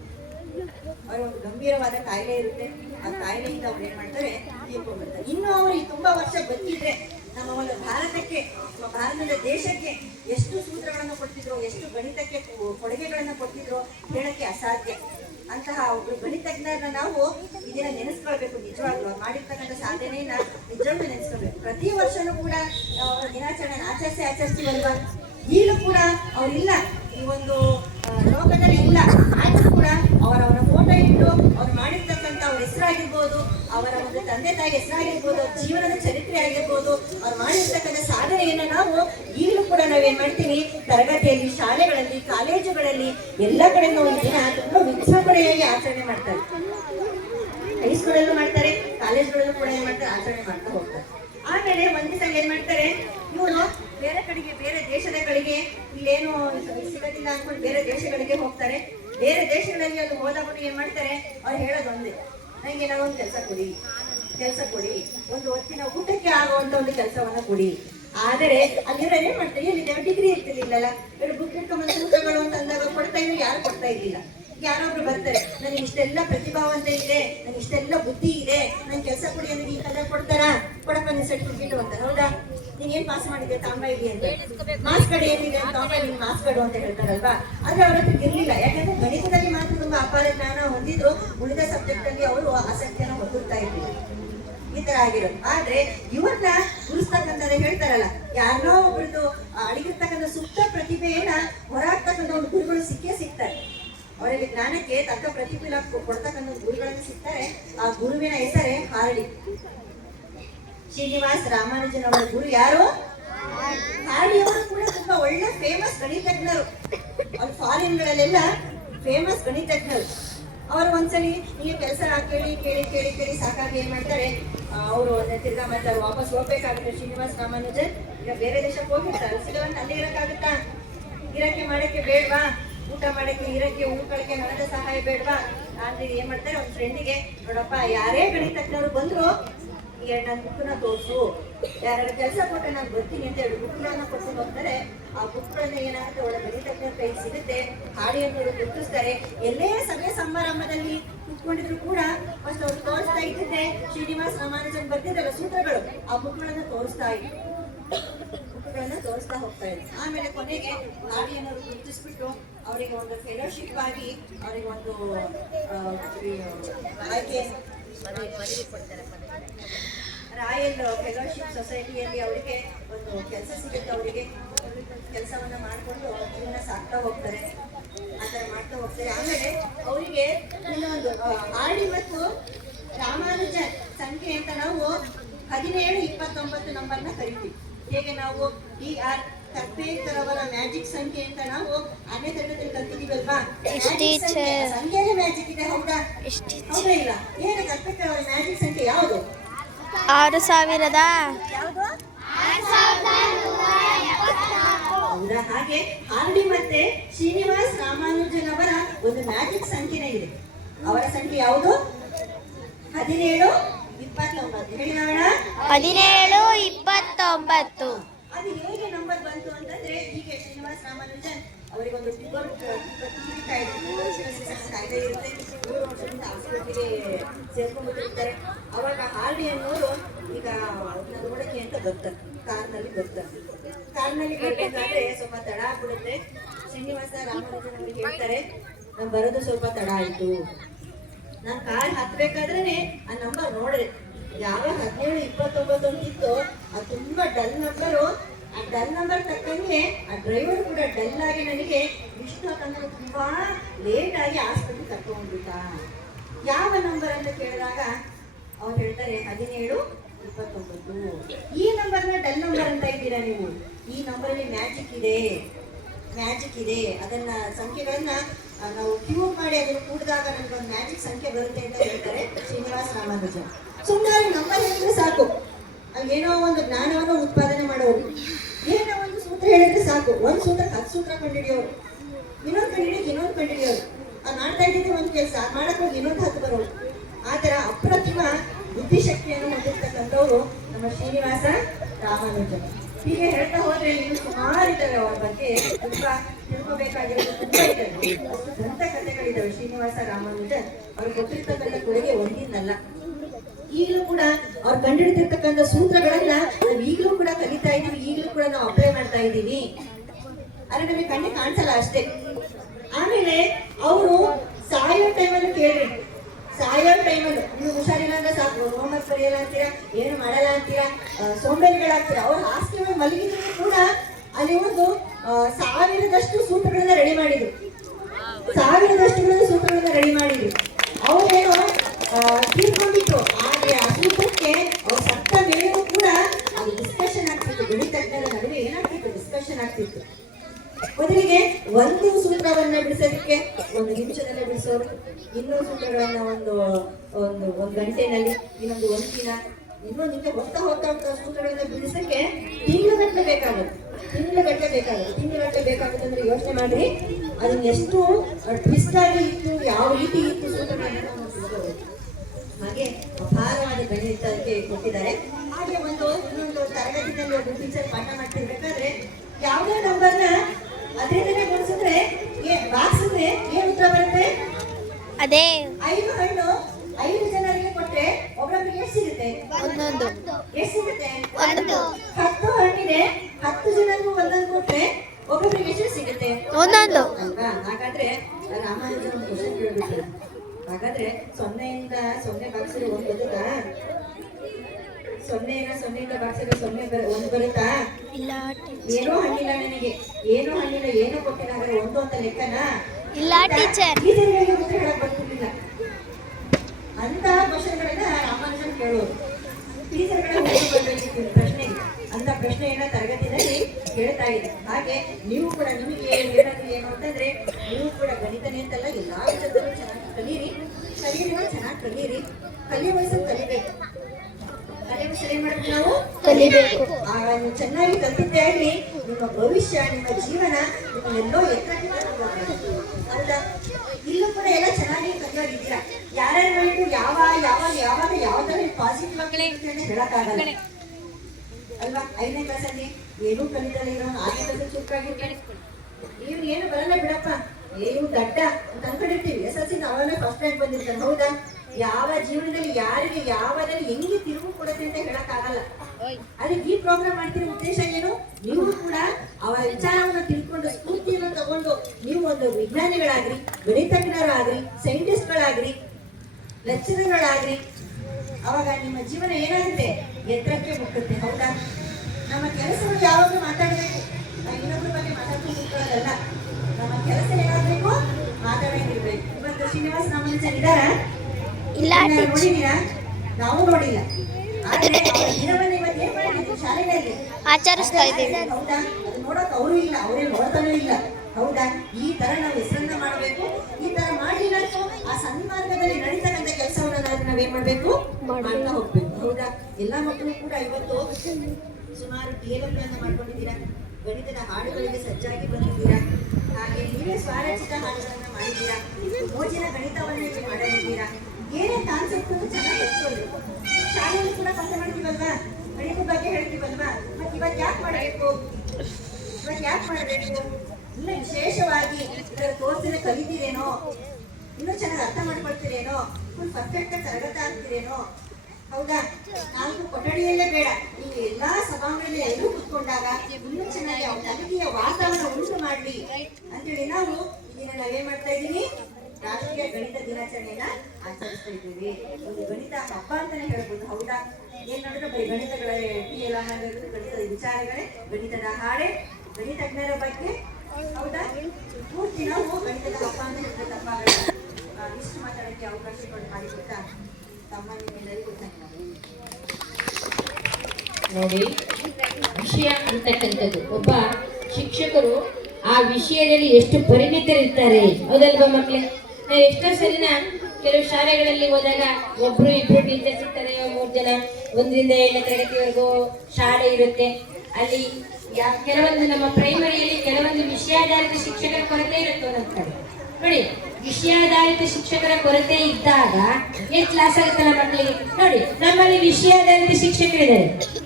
ಅವ್ರ ಒಂದು ಗಂಭೀರವಾದ ಕಾಯಿಲೆ ಇರುತ್ತೆ. ಆ ಕಾಯಿಲೆಯಿಂದ ಅವ್ರು ಏನ್ ಮಾಡ್ತಾರೆ, ತೀರ್ಕೊಂಡ್ಬಿಡ್ತಾರೆ. ಇನ್ನು ಅವರು ತುಂಬಾ ವರ್ಷ ಬದುಕಿದ್ರೆ ನಮ್ಮ ಒಂದು ಭಾರತಕ್ಕೆ, ನಮ್ಮ ಭಾರತದ ದೇಶಕ್ಕೆ ಎಷ್ಟು ಸೂತ್ರಗಳನ್ನು ಕೊಡ್ತಿದ್ರು, ಎಷ್ಟು ಗಣಿತಕ್ಕೆ ಕೊಡುಗೆಗಳನ್ನ ಕೊಡ್ತಿದ್ರು ಹೇಳಕ್ಕೆ ಅಸಾಧ್ಯ. ಅಂತಹ ಒಬ್ರು ಗಣಿತಜ್ಞರನ್ನ ನಾವು ಇದನ್ನ ನೆನೆಸ್ಕೊಳ್ಬೇಕು. ನಿಜವಾಗ್ಲೂ ಮಾಡಿರ್ತಕ್ಕಂಥ ಸಾಧನೆಯನ್ನ ನಿಜವಾಗ್ಲೂ ನೆನೆಸ್ಕೊಳ್ಬೇಕು. ಪ್ರತಿ ವರ್ಷನೂ ಕೂಡ ಅವರ ದಿನಾಚರಣೆ ಆಚರಿಸ್ತೀವಲ್ವಾ? ಈಗಲೂ ಕೂಡ ಅವ್ರಿಲ್ಲ, ಈ ಒಂದು ಲೋಕದಲ್ಲಿ ಇಲ್ಲ. ಆದ್ರೂ ಕೂಡ ಅವರ ಫೋಟೋ ಇಟ್ಟು ಅವ್ರು ಮಾಡಿರ್ತಕ್ಕಂಥ ಅವ್ರ ಹೆಸರಾಗಿರ್ಬೋದು, ಅವರ ಒಂದು ತಂದೆ ತಾಯಿ ಹೆಸರಾಗಿರ್ಬೋದು, ಜೀವನದ ಚರಿತ್ರೆ ಆಗಿರ್ಬೋದು, ಅವ್ರು ಮಾಡಿರ್ತಕ್ಕಂಥ ಸಾಧನೆಯನ್ನ ನಾವು ಈಗಲೂ ಕೂಡ ನಾವೇನ್ ಮಾಡ್ತೀವಿ, ತರಗತಿಯಲ್ಲಿ, ಶಾಲೆಗಳಲ್ಲಿ, ಕಾಲೇಜುಗಳಲ್ಲಿ ಎಲ್ಲ ಕಡೆನೂ ಒಂದು ದಿನ ತುಂಬಾ ವಿಜೃಂಭಣೆಯಾಗಿ ಆಚರಣೆ ಮಾಡ್ತಾರೆ. ಹೈಸ್ಕೂಲಲ್ಲೂ ಮಾಡ್ತಾರೆ, ಕಾಲೇಜ್ಗಳಲ್ಲೂ ಕೂಡ ಏನ್ ಮಾಡ್ತಾರೆ, ಆಚರಣೆ ಮಾಡ್ತಾ ಹೋಗ್ತಾರೆ. ಆಮೇಲೆ ಒಂದ್ ದಿವಸ ಏನ್ ಮಾಡ್ತಾರೆ, ಇವರು ಬೇರೆ ಕಡೆಗೆ, ಬೇರೆ ದೇಶದ ಕಡೆಗೆ, ಇಲ್ಲೇನು ಸಿಗೋದಿಲ್ಲ ಅನ್ಕೊಂಡು ಬೇರೆ ದೇಶಗಳಿಗೆ ಹೋಗ್ತಾರೆ. ಬೇರೆ ದೇಶಗಳಲ್ಲಿ ಅಲ್ಲಿ ಹೋದಾಗ ಏನ್ ಮಾಡ್ತಾರೆ, ಅವ್ರು ಹೇಳೋದು ಒಂದೇ, ನಂಗೆ ಏನೋ ಒಂದು ಕೆಲಸ ಕೊಡಿ, ಒಂದು ಹೊತ್ತಿನ ಊಟಕ್ಕೆ ಆಗುವಂತ ಒಂದು ಕೆಲಸವನ್ನ ಕೊಡಿ. ಆದರೆ ಅಲ್ಲಿರೋ ಏನ್ ಮಾಡ್ತಾರೆ, ಇಲ್ಲಿ ಡಿಗ್ರಿ ಇರ್ತಿರ್ಲಿಲ್ಲಲ್ಲ, 2 ಬುಕ್ ಇಟ್ಕೊಂಡ್ಬಂದು ಸೂತ್ರಗಳು ಅಂತ ಅಂದಾಗ ಕೊಡ್ತಾ ಇದ್ರು, ಯಾರು ಕೊಡ್ತಾ ಇರ್ಲಿಲ್ಲ. ಯಾರೊಬ್ರು ಬರ್ತಾರೆ, ನನಗೆ ಇಷ್ಟೆಲ್ಲ ಪ್ರತಿಭಾವಂತ ಇದೆ, ನನಗೆ ಇಷ್ಟೆಲ್ಲ ಬುದ್ಧಿ ಇದೆ, ನನ್ ಕೆಲಸ ಕೊಡಿ ಅಂದ್ರೆ ಈ ಕದ ಕೊಡ್ತಾರ, ಕೊಡಪ್ಪ ನಿನ್ ಸರ್ಟಿಫಿಕೇಟ್ ಅಂತ. ಹೌದಾ, ನೀನ್ ಏನ್ ಪಾಸ್ ಮಾಡಿದ್ದೆ ತಾಂಬ ಇದೆ ಅಂತ, ಮಾರ್ಕ್ಸ್ ಕಾರ್ಡ್ ಏನಿದೆ ತಾಂಬ ನಿನ್ ಮಾರ್ಕ್ಸ್ ಕಾರ್ಡ್ ಅಂತ ಹೇಳ್ತಾರಲ್ವಾ? ಆದ್ರೆ ಅವ್ರ ಹತ್ರ ಇರ್ಲಿಲ್ಲ. ಯಾಕಂದ್ರೆ ಗಣಿತದಲ್ಲಿ ಮಾತ್ರ ತುಂಬಾ ಅಪಾರ ಜ್ಞಾನ ಹೊಂದಿದ್ರು, ಉಳಿದ ಸಬ್ಜೆಕ್ಟ್ ಅಲ್ಲಿ ಅವರು ಆಸಕ್ತಿಯನ್ನು ಹೊಂದಿರ್ತಾ ಇದ್ರು. ಈ ತರ ಆಗಿರೋದು. ಆದ್ರೆ ಇವ್ರನ್ನ ಗುರುಸ್ತಕ್ಕಂಥದ್ದು ಹೇಳ್ತಾರಲ್ಲ, ಯಾರನ್ನೋ ಒಬ್ರದ್ದು ಅಡಗಿರ್ತಕ್ಕಂಥ ಸುಪ್ತ ಪ್ರತಿಭೆಯನ್ನ ಹೊರಾಗ್ತಕ್ಕಂಥ ಒಂದು ಗುರುಗಳು ಸಿಕ್ಕೇ ಸಿಗ್ತಾರೆ. ಅವರಲ್ಲಿ ಜ್ಞಾನಕ್ಕೆ ತಕ್ಕ ಪ್ರತಿಫಲ ಕೊಡ್ತಕ್ಕಂಥ ಗುರುಗಳನ್ನು ಸಿಗ್ತಾರೆ. ಆ ಗುರುವಿನ ಹೆಸರೇ ಹಾರಡಿ. ಶ್ರೀನಿವಾಸ ರಾಮಾನುಜನ್ ಅವರ ಗುರು ಯಾರು? ಹಾರಡಿ ಅವರು ಕೂಡ ತುಂಬಾ ಒಳ್ಳೆ ಫೇಮಸ್ ಗಣಿತಜ್ಞರು. ಅವ್ರು ಫಾರಿನ್ಗಳಲ್ಲೆಲ್ಲ ಫೇಮಸ್ ಗಣಿತಜ್ಞರು. ಅವರು ಒಂದ್ಸಲಿ ಈಗ ಕೆಲಸ ಕೇಳಿ ಕೇಳಿ ಕೇಳಿ ಕೇಳಿ ಸಾಕಾಗಿ ಏನ್ ಮಾಡ್ತಾರೆ, ಅವರು ತಿರ್ಗಾ ಮತ್ತೆ ವಾಪಸ್ ಹೋಗ್ಬೇಕಾಗುತ್ತೆ. ಶ್ರೀನಿವಾಸ ರಾಮಾನುಜನ್ ಈಗ ಬೇರೆ ದೇಶಕ್ಕೆ ಹೋಗಿರ್ತಾರೆ, ಸಿಗಲ್ಲ ಅಲ್ಲಿ ಇರಕ್ಕಾಗುತ್ತಾ? ಇರಕ್ಕೆ ಮಾಡಕ್ಕೆ ಬೇಡ್ವಾ? ಊಟ ಮಾಡಕ್ಕೆ ಇರಕ್ಕೆ ಉಳ್ಕೊಳಕ್ಕೆ ಹಣದ ಸಹಾಯ ಬೇಡ್ವಾ? ಅಂದ್ರೆ ಏನ್ ಮಾಡ್ತಾರೆ, ಒಂದ್ ಫ್ರೆಂಡಿಗೆ, ನೋಡಪ್ಪ ಯಾರೇ ಗಣಿತಜ್ಞರು ಬಂದ್ರು ನನ್ನ ಬುಕ್ನ ತೋರಿಸು, ಯಾರು ಕೆಲಸ ಕೊಟ್ಟರೆ ನಾನು ಬರ್ತೀನಿ ಅಂತ ಹೇಳಿ ಬುಕ್ಗಳನ್ನ ಕೊಟ್ಟು ಹೋಗ್ತಾರೆ. ಆ ಬುಕ್ಗಳನ್ನ ಏನಾಗುತ್ತೆ, ಒಳ್ಳೆ ಗಣಿತಜ್ಞರ ಕೈ ಸಿಗುತ್ತೆ, ಹಾಡಿಯನ್ನು ಗುರುತಿಸ್ತಾರೆ. ಎಲ್ಲೇ ಸಭೆ ಸಮಾರಂಭದಲ್ಲಿ ಕುತ್ಕೊಂಡಿದ್ರು ಕೂಡ ಫಸ್ಟ್ ಅವ್ರು ತೋರಿಸ್ತಾ ಇದ್ದಿದ್ದೆ ಶ್ರೀನಿವಾಸ ರಾಮಾನುಜನ್ ಬರ್ತಿದ್ದಲ್ಲ ಸೂತ್ರಗಳು, ಆ ಬುಕ್ಗಳನ್ನ ತೋರಿಸ್ತಾ ಹೋಗ್ತಾ ಇದ್ರು. ಆಮೇಲೆ ಕೊನೆಗೆ ಹಾಡಿಯನ್ನು ಗುರುತಿಸ್ಬಿಟ್ಟು ಅವರಿಗೆ ಒಂದು ಫೆಲೋಶಿಪ್ ಆಗಿ ಅವರಿಗೆ ಒಂದು ಆಯ್ಕೆ ರಾಯಲ್ ಫೆಲೋಶಿಪ್ ಸೊಸೈಟಿಯಲ್ಲಿ ಅವರಿಗೆ ಒಂದು ಕೆಲಸ ಸಿಗುತ್ತೆ. ಅವರಿಗೆ ಕೆಲಸವನ್ನ ಮಾಡಿಕೊಂಡು ಜೀವನ ಸಾಕ್ತಾ ಹೋಗ್ತಾರೆ, ಆ ಥರ ಮಾಡ್ತಾ ಹೋಗ್ತಾರೆ. ಆಮೇಲೆ ಅವರಿಗೆ ಇನ್ನೊಂದು ಆರ್ ಡಿ ಮತ್ತು ರಾಮಾನುಜನ್ ಸಂಖ್ಯೆ ಅಂತ ನಾವು 17, 29 ನಂಬರ್ನ ಕರಿತೀವಿ. ಹೇಗೆ ನಾವು DR ಕರ್ಪೇಕರ್ ಅವರ ಮ್ಯಾಜಿಕ್ ಸಂಖ್ಯೆ ಅಂತ ನಾವು 6ನೇ ತರಗತಿಯಲ್ಲಿ ಕಲ್ತಿದೀವಲ್ವಾ? ಸಂಖ್ಯೆನೇ ಮ್ಯಾಜಿಕ್ ಇದೆ, ಹೌದಾ? ಹೌದಾ ಇಲ್ಲ? ಏನು ಕರ್ಪೇಕರ್ ಅವರ ಮ್ಯಾಜಿಕ್ ಸಂಖ್ಯೆ ಯಾವುದು? 6000 ಹೌದಾ? ಹಾಗೆ ಆರ್ ಡಿ ಮತ್ತೆ ಶ್ರೀನಿವಾಸ ರಾಮಾನುಜನ್ ಅವರ ಒಂದು ಮ್ಯಾಜಿಕ್ ಸಂಖ್ಯೆನೇ ಇದೆ. ಅವರ ಸಂಖ್ಯೆ ಯಾವುದು? 17, 29. ಹೇಳಿ ನೋಡೋಣ. 17, 29. ಅದು ಹೇಗೆ ನಂಬರ್ ಬಂತು ಅಂತಂದ್ರೆ, ಹೀಗೆ ಶ್ರೀನಿವಾಸ ರಾಮಾನುಜನ್ ಅವರಿಗೊಂದು ಶುಗರ್ ಕಾಯ್ದೆ ಇರುತ್ತೆ, 3 ವರ್ಷದಿಂದ ಆಸ್ಪತ್ರೆಗೆ ಸೇರ್ಕೊಂಡ್ಬಿಟ್ಟಿರ್ತಾರೆ. ಅವಾಗ ಆರ್ ಡಿ ಅನ್ನೋರು ಈಗ ಅವ್ರನ್ನ ನೋಡಕ್ಕೆ ಅಂತ ಬರ್ತಾರೆ, ಕಾರ್ನಲ್ಲಿ ಬರ್ಬೇಕಾದ್ರೆ ಸ್ವಲ್ಪ ತಡ ಆಗ್ಬಿಡುತ್ತೆ. ಶ್ರೀನಿವಾಸ ರಾಮಾನುಜನ್ ಅವ್ರಿಗೆ ಹೇಳ್ತಾರೆ, ನಾನು ಬರೋದು ಸ್ವಲ್ಪ ತಡ ಆಯ್ತು, ನಾನು ಕಾರ್ ಹತ್ಬೇಕಾದ್ರೆ ಆ ನಂಬರ್ ನೋಡಿದೆ, ಯಾವ 17, 29 ಅಂತಿತ್ತು, ಅದು ತುಂಬಾ ಡಲ್ ನಂಬರು. ಆ ಡಲ್ ನಂಬರ್ ತಕ್ಕಂಗೆ ಆ ಡ್ರೈವರ್ ಕೂಡ ಡಲ್ ಆಗಿ ನನಗೆ ವಿಷ್ಣು ತಂದ್ರೆ ತುಂಬಾ ಲೇಟ್ ಆಗಿ ಹಾಸ್ಪಿಟಲ್ ಕರ್ಕೊಂಡ್ಬಿಟ್ಟ. ಯಾವ ನಂಬರ್ ಅಂತ ಕೇಳಿದಾಗ ಅವ್ರು ಹೇಳ್ತಾರೆ 17, 29. ಈ ನಂಬರ್ನ ಡಲ್ ನಂಬರ್ ಅಂತ ಇದ್ದೀರಾ ನೀವು, ಈ ನಂಬರಲ್ಲಿ ಮ್ಯಾಜಿಕ್ ಇದೆ, ಅದನ್ನ ಸಂಖ್ಯೆಗಳನ್ನ ನಾವು ಕ್ಯೂಬ್ ಮಾಡಿ ಅದನ್ನು ಕೂಡಿದಾಗ ನನಗೊಂದು ಮ್ಯಾಜಿಕ್ ಸಂಖ್ಯೆ ಬರುತ್ತೆ ಅಂತ ಹೇಳ್ತಾರೆ ಶ್ರೀನಿವಾಸ ರಾಮಾನುಜನ್. ಸುಮ್ಮನೆ ನಂಬರ್ ಹೇಳಿದ್ರೆ ಸಾಕು, ಏನೋ ಒಂದು ಜ್ಞಾನವನ್ನು ಉತ್ಪಾದನೆ ಮಾಡೋರು, ಏನೋ ಒಂದು ಸೂತ್ರ ಹೇಳಿದ್ರೆ ಸಾಕು, ಒಂದು ಸೂತ್ರಕ್ಕೆ 10 ಸೂತ್ರ ಕಂಡುಹಿಡಿಯೋರು, ಇನ್ನೊಂದು ಕಂಡುಹಿಡಿಯೋಕೆ ಇನ್ನೊಂದು ಕಂಡುಹಿಡಿಯೋರು, ಅದು ಮಾಡ್ತಾ ಇದ್ದಿದ್ದು ಒಂದು ಕೆಲಸ ಮಾಡಕ್ಕೆ ಹೋಗಿ ಇನ್ನೊಂದು 10 ಬರೋರು. ಆ ಥರ ಅಪ್ರತಿಮ ಬುದ್ಧಿಶಕ್ತಿಯನ್ನು ಹೊಂದಿರ್ತಕ್ಕಂಥವ್ರು ನಮ್ಮ ಶ್ರೀನಿವಾಸ ರಾಮಾನುಜನ್. ಹೀಗೆ ಹೇಳ್ತಾ ಹೋದ್ರೆ ಇನ್ನು ಸುಮಾರು ಇದ್ದಾವೆ, ಅವ್ರ ಬಗ್ಗೆ ತುಂಬಾ ತಿಳ್ಕೋಬೇಕಾಗಿರೋದು ತುಂಬಾ ಇದ್ದಾವೆ, ಅಷ್ಟು ದಂತಕಥೆಗಳಿದ್ದಾವೆ ಶ್ರೀನಿವಾಸ ರಾಮಾನುಜನ್. ಅವ್ರು ಕೊಟ್ಟಿರ್ತಕ್ಕಂಥ ಕೊಡುಗೆ ಒಂದಿನಲ್ಲ. ಈಗಲೂ ಕೂಡ ಅವ್ರು ಕಂಡುಹಿಡಿದಿರ್ತಕ್ಕಂಥ ಸೂತ್ರಗಳನ್ನ ನಾವು ಈಗಲೂ ಕೂಡ ಕಲಿತಾ ಇದೀವಿ, ಈಗಲೂ ಕೂಡ ನಾವು ಅಪ್ಲೈ ಮಾಡ್ತಾ ಇದ್ದೀವಿ. ಆದ್ರೆ ನಮಗೆ ಕಣ್ಣೆ ಕಾಣಿಸಲ್ಲ ಅಷ್ಟೇ. ಆಮೇಲೆ ಅವರು ಸಾಯೋ ಟೈಮಲ್ಲಿ ಕೇಳ್ರಿ, ಸಾಯೋ ಟೈಮಲ್ಲಿ ನೀವು ಹುಷಾರಿಲ್ಲ ಅಂದ್ರೆ ಸಾಕು, ಹೋಮ್ವರ್ಕ್ ಬರೆಯಲ್ಲ ಅಂತೀರಾ, ಏನು ಮಾಡಲ್ಲ ಅಂತೀರಾ, ಸೋಂಬೇರಿಗಳಾಗ್ತೀರಾ. ಅವ್ರು ಹಾಸಿಗೆ ಮಲಗಿದ್ರು ಕೂಡ ಅಲ್ಲಿ ಒಂದು 1000ದಷ್ಟು ಸೂತ್ರಗಳನ್ನ ರೆಡಿ ಮಾಡಿದ್ರು, 1000ದಷ್ಟು ಸೂತ್ರಗಳನ್ನ ರೆಡಿ ಮಾಡಿದ್ರು. ಅವ್ರೇನೋ ತೀರ್ಕೊಂಡಿತ್ತು, ಆದ್ರೆ ಆ ಸೂತ್ರಕ್ಕೆ ಅವ್ರು ಸತ್ತ ಮೇಲೂ ಕೂಡ ಅದು ಡಿಸ್ಕಷನ್ ಆಗ್ತಿತ್ತು, ಗಣಿತಜ್ಞರ ನಡುವೆ ಏನಾಗ್ತಿತ್ತು, ಡಿಸ್ಕಷನ್ ಆಗ್ತಿತ್ತು. ಮೊದಲಿಗೆ ಒಂದು ಸೂತ್ರವನ್ನ ಬಿಡಿಸೋದಕ್ಕೆ 1 ನಿಮಿಷದಲ್ಲೇ ಬಿಡಿಸೋರು, ಇನ್ನೊಂದು ಸೂತ್ರಗಳನ್ನ ಒಂದು ಗಂಟೆನಲ್ಲಿ, ಇನ್ನೊಂದು 1 ದಿನ, ಇನ್ನೊಂದು ಹಿಂಗೆ ಹೋಗ್ತಾ ಸೂತ್ರಗಳನ್ನ ಬಿಡಿಸಕ್ಕೆ ತಿಂಗಳುಗಟ್ಟಲೆ ಬೇಕಾಗುತ್ತೆ ಅಂದ್ರೆ ಯೋಚನೆ ಮಾಡಿ ಅದನ್ನ ಎಷ್ಟು ಟ್ವಿಸ್ಟ್ ಆಗಿ ಇತ್ತು, ಯಾವ ರೀತಿ ಇತ್ತು ಸೂತ್ರಗಳನ್ನ ಹಾಗೆ ಅಪಾರವಾದ ಗಣಿತಕ್ಕೆ ಕೊಟ್ಟಿದ್ದಾರೆ. ಹಾಗೆ ಇನ್ನೊಂದು ತರಗತಿಯಲ್ಲಿ ಒಬ್ಬ ಟೀಚರ್ ಪಾಠ ಮಾಡ್ತಿರ್ಬೇಕಾದ್ರೆ ಯಾವುದೇ ನಂಬರ್ನ ಅದೇ ಗುಣಿಸಿದ್ರೆ ಬಾಕ್ಸಿದ್ರೆ ಏನ್ ಉತ್ತರ ಬರುತ್ತೆ? ಅದೇ 5 ಹಣ್ಣು 5 ಜನರಿಗೆ ಕೊಟ್ರೆ ಒಬ್ಬೊಬ್ಬರಿಗೆ ಎಷ್ಟು ಸಿಗುತ್ತೆ? ಎಷ್ಟು ಸಿಗುತ್ತೆ? 10 ಹಣ್ಣಿದೆ, 10 ಜನರಿಗೂ ಒಂದೊಂದು ಕೊಟ್ರೆ ಒಬ್ಬೊಬ್ಬರಿಗೆ ಎಷ್ಟು ಸಿಗುತ್ತೆ? ಒಂದೊಂದು ಅಲ್ವಾ? ಹಾಗಾದ್ರೆ ರಾಮಾನುಜನ್ ಒಂದು ಕ್ವಶನ್ ಕೇಳ್ಬಿಟ್ರು, ಹಾಗಾದ್ರೆ 0ಯಿಂದ 0 ಬಾಕ್ಸಿದ್ರೆ 1 ಬರುತ್ತಾ? 0ಯಿಂದ ಬಾಕ್ಸಿದ್ರೆ 1 ಬರುತ್ತಾ? ಏನೋ ಹಣ್ಣಿಲ್ಲ ನನಗೆ, ಏನೋ ಕೊಟ್ಟಿಲ್ಲ, ಹಾಗಾದ್ರೆ 1 ಅಂತ ಲೆಕ್ಕನಾ? ಇಲ್ಲ ಟೀಚರ್. ಟೀಚರ್ಗಳಿಗೆ ಉತ್ತರ ಹೇಳಕ್ ಬರ್ತಿರ್ಲಿಲ್ಲ ಅಂತ ಕ್ವಶನ್ಗಳನ್ನ ರಾಮಾನುಜನ್ ಕೇಳೋರು. ಟೀಚರ್ಗಳ ಪ್ರಶ್ನೆ ಅಂತ ಪ್ರಶ್ನೆಯನ್ನ ತರಗತಿಯಲ್ಲಿ ಕೇಳ್ತಾ ಇದೆ. ಹಾಗೆ ನೀವು ಕೂಡ ನಿಮಗೆ ಹೇಳೋದು ಏನು ಅಂತಂದ್ರೆ, ನೀವು ಕೂಡ ಗಣಿತನೇ ಅಂತಲ್ಲ, ಎಲ್ಲಾ ವಿಷಯದಲ್ಲೂ ಚೆನ್ನಾಗಿ ಕಲೀರಿ. ಚೆನ್ನಾಗಿ ಕಲೀರಿ. ಕಲಿಯೋ ವಯಸ್ಸಲ್ಲಿ ಕಲಿಬೇಕು. ಕಲಿಯೋ ವಯಸ್ಸಲ್ಲಿ ಏನ್ ಮಾಡ್ಬೇಕು ನಾವು? ಕಲಿಬೇಕು. ನೀವು ಚೆನ್ನಾಗಿ ಕಲಿತಿದ್ದೇ ಆಗಲಿ, ನಿಮ್ಮ ಭವಿಷ್ಯ, ನಿಮ್ಮ ಜೀವನ ನಿಮ್ಮನ್ನೆಲ್ಲೋ ಎತ್ತರಕ್ಕೆ ಕರ್ಕೊಂಡು ಹೋಗ್ಬೇಕು. ಹೌದಾ? ಇಲ್ಲೂ ಕೂಡ ಎಲ್ಲ ಚೆನ್ನಾಗಿ ಕಲಿಯೋರಿದ್ದೀರಾ. ಯಾರ್ಯಾರ ಮೈಂಡು ಯಾವಾಗ ಯಾವ್ದಾದ್ರು ಪಾಸಿಟಿವ್ ಆಗಿ ಹೇಳಕ್ಕಾಗಲ್ಲ ಅಲ್ವಾ? 5ನೇ ಕ್ಲಾಸಲ್ಲಿ ಏನೂ ಕಲಿತಲ್ಲ ಇರೋ 6ನೇ ಕ್ಲಾಸಲ್ಲಿ ಚುಕ್ಕಾಗಿರ್ತಾರೆ. ಇವ್ರು ಏನು ಬರಲ್ಲ ಬಿಡಪ್ಪ, ಇವ್ರು ದಡ್ಡ ಅಂತ ಅನ್ಕೊಂಡಿರ್ತೀವಿ. SSLC ನಾವೇ ಫಸ್ಟ್ ರ್ಯಾಂಕ್ ಬಂದಿರ್ತಾರೆ. ಹೌದಾ? ಯಾವ ಜೀವನದಲ್ಲಿ ಯಾರಿಗೆ ಯಾವಾಗದಲ್ಲಿ ಹೆಂಗೆ ತಿರುಗು ಕೊಡುತ್ತೆ ಅಂತ ಹೇಳಕ್ಕಾಗಲ್ಲ. ಅದಕ್ಕೆ ಈ ಪ್ರೋಗ್ರಾಮ್ ಮಾಡ್ತಿರೋ ಉದ್ದೇಶ ಏನು? ನೀವು ಕೂಡ ಅವರ ವಿಚಾರವನ್ನು ತಿಳ್ಕೊಂಡು ಸ್ಫೂರ್ತಿಯನ್ನು ತಗೊಂಡು ನೀವು ಒಂದು ವಿಜ್ಞಾನಿಗಳಾಗ್ರಿ, ಗಣಿತಜ್ಞರಾಗ್ರಿ, ಸೈಂಟಿಸ್ಟ್ಗಳಾಗ್ರಿ, ಲೆಕ್ಚರರ್ಗಳಾಗ್ರಿ. ಅವಾಗ ನಿಮ್ಮ ಜೀವನ ಏನಾಗುತ್ತೆ? ಎತ್ತರಕ್ಕೆ ಮುಟ್ಟುತ್ತೆ. ಹೌದಾ? ನಮ್ಮ ಕೆಲಸಗಳು ಯಾವಾಗಲೂ ಮಾತಾಡಬೇಕು. ನಾವು ಇನ್ನೊಬ್ಬರ ಬಗ್ಗೆ ಮಾತಾಡ್ಕೊಂಡಿರೋದಲ್ಲ. ನಮ್ಮ ಕೆಲಸ ಏನಾಗಬೇಕು? ಮಾತಾಡೋದಿರ್ಬೇಕು. ಇವತ್ತು ಶ್ರೀನಿವಾಸ್ ರಾಮಾನುಜನ್ ಇದ್ದಾರಾ? ಇಲ್ಲ ನೋಡಿದೀರಾ? ನಾವು ನೋಡಿಲ್ಲ. ಆದ್ರೆ ಅವರ ದಿನವನ್ನು ಇವತ್ತು ಏನ್ ಮಾಡಿದ್ವಿ ಶಾಲೆಗಳಲ್ಲಿ ಆಚರಿಸ್ತಾ ಇದ್ದೀವಿ. ಹೌದಾ? ಅದು ನೋಡಕ್ ಅವರು ಇಲ್ಲ, ಅವರೇ ನೋಡ್ತಾನೂ ಇಲ್ಲ. ಹೌದಾ? ಈ ತರ ನಾವು ಹೆಸರನ್ನ ಮಾಡಬೇಕು. ಈ ತರ ಮಾಡಿಲ್ಲ ಆ ಸನ್ಮಾರ್ಗದಲ್ಲಿ ನಡೀತಕ್ಕಂಥ ಕೆಲಸವನ್ನ ನಾವೇನ್ ಮಾಡ್ಬೇಕು? ಮಾಡ್ತಾ ಹೋಗ್ಬೇಕು. ಹೌದಾ? ಎಲ್ಲಾ ಮಕ್ಕಳು ಕೂಡ ಇವತ್ತು ಸುಮಾರು ಟಿಎಲ್ಎಂಗಳನ್ನ ಮಾಡ್ಕೊಂಡಿದ್ದೀರಾ. ಗಣಿತದ ಹಾಡುಗಳಿಗೆ ಸಜ್ಜಾಗಿ ಬಂದಿದ್ದೀರಾ. ಹಾಗೆ ನೀವೇ ಸ್ವರಚಿತ ಹಾಡುಗಳನ್ನ ಮಾಡಿದ್ದೀರಾ. ಮೋಜಿನ ಗಣಿತವನ್ನ ಇಲ್ಲಿ ಮಾಡಲಿದ್ದೀರಾ. ಏನೇ ಕಾನ್ಸೆಪ್ಟ್ ಚೆನ್ನಾಗಿ ಗೊತ್ತಿರಬೇಕು. ಶಾಲೆಯಲ್ಲಿ ಕೂಡ ಪಾಠ ಮಾಡ್ತೀವಲ್ವಾ? ಗಣಿತದ ಬಗ್ಗೆ ಹೇಳ್ತೀವಲ್ವಾ? ಮತ್ತೆ ಇವತ್ತು ಯಾಕೆ ಮಾಡಬೇಕು? ಇನ್ನು ವಿಶೇಷವಾಗಿ ಇದರ ಕೋರ್ಸಿನ ಕಲಿತೀರೇನೋ, ಇನ್ನೂ ಚೆನ್ನಾಗಿ ಅರ್ಥ ಮಾಡ್ಕೊಳ್ತೀರೇನೋ, ಫುಲ್ ಪರ್ಫೆಕ್ಟ್ ಆಗಿ ತರಗತ ಆಗ್ತೀರೇನೋ. ಹೌದಾ? 4 ಕೊಠಡಿಯಲ್ಲೇ ಬೇಡ, ನೀವು ಎಲ್ಲಾ ಸಭಾಂಗಣದಲ್ಲಿ ಎಲ್ಲರೂ ಕೂತ್ಕೊಂಡಾಗ ಇನ್ನೂ ಚೆನ್ನಾಗಿ ಅವ್ರ ಕಲಿಕೆಯ ವಾತಾವರಣ ಉಂಟು ಮಾಡ್ಲಿ ಅಂತೇಳಿ ನಾವು ಇದನ್ನ ನಾವೇನ್ ಮಾಡ್ತಾ ಇದ್ದೀನಿ? ರಾಷ್ಟ್ರೀಯ ಗಣಿತ ದಿನಾಚರಣೆಯನ್ನ ಆಚರಿಸ್ತಾ ಇದ್ದೀವಿ. ಒಂದು ಗಣಿತ ಹಬ್ಬ ಅಂತಾನೆ ಹೇಳ್ಬೋದು. ಹೌದಾ? ಏನ್ ನೋಡಿದ್ರೆ ಬರೀ ಗಣಿತಗಳ ಗಣಿತದ ವಿಚಾರಗಳೇ, ಗಣಿತದ ಹಾಡೆ, ಗಣಿತಜ್ಞರ ಬಗ್ಗೆ. ಹೌದಾ? ಪೂರ್ತಿ ನಾವು ಗಣಿತದ ಹಬ್ಬ ಅಂತ ಹೇಳಿದ್ರೆ ತಪ್ಪಾಗಲ್ಲ. ಇಷ್ಟು ಮಾತಾಡಕ್ಕೆ ಅವಕಾಶಗಳು ಮಾಡಿಕೊಟ್ಟ ತಮ್ಮ ನಿಮ್ಮೆಲ್ಲರಿಗೂ ಧನ್ಯವಾದ. ನೋಡಿ, ವಿಷಯ ಅಂತಕ್ಕಂಥದ್ದು ಒಬ್ಬ ಶಿಕ್ಷಕರು ಆ ವಿಷಯದಲ್ಲಿ ಎಷ್ಟು ಪರಿಣಿತರಿರ್ತಾರೆ. ಹೌದಲ್ವಾ ಮಕ್ಕಳೇ? ನಾವು ಎಷ್ಟೋ ಸರಿನ ಕೆಲವು ಶಾಲೆಗಳಲ್ಲಿ ಹೋದಾಗ ಒಬ್ರು ಇಬ್ರು ಟೀಚರ್ಸ್ ಇರ್ತಾರೆ, 3 ಜನ, 1ರಿಂದ 7ನೇ ತರಗತಿವರೆಗೂ ಶಾಲೆ ಇರುತ್ತೆ. ಅಲ್ಲಿ ಕೆಲವೊಂದು ನಮ್ಮ ಪ್ರೈಮರಿಯಲ್ಲಿ ಕೆಲವೊಂದು ವಿಷಯಾಧಾರಿತ ಶಿಕ್ಷಕರ ಕೊರತೆ ಇರುತ್ತೆ ನಮ್ಮ ಕಡೆ. ನೋಡಿ, ವಿಷಯಾಧಾರಿತ ಶಿಕ್ಷಕರ ಕೊರತೆ ಇದ್ದಾಗ ಏನ್ ಕ್ಲಾಸ್ ಆಗುತ್ತಲ್ಲ ಮಕ್ಕಳಿಗೆ. ನೋಡಿ, ನಮ್ಮಲ್ಲಿ ವಿಷಯಾಧಾರಿತ ಶಿಕ್ಷಕರಿದ್ದಾರೆ,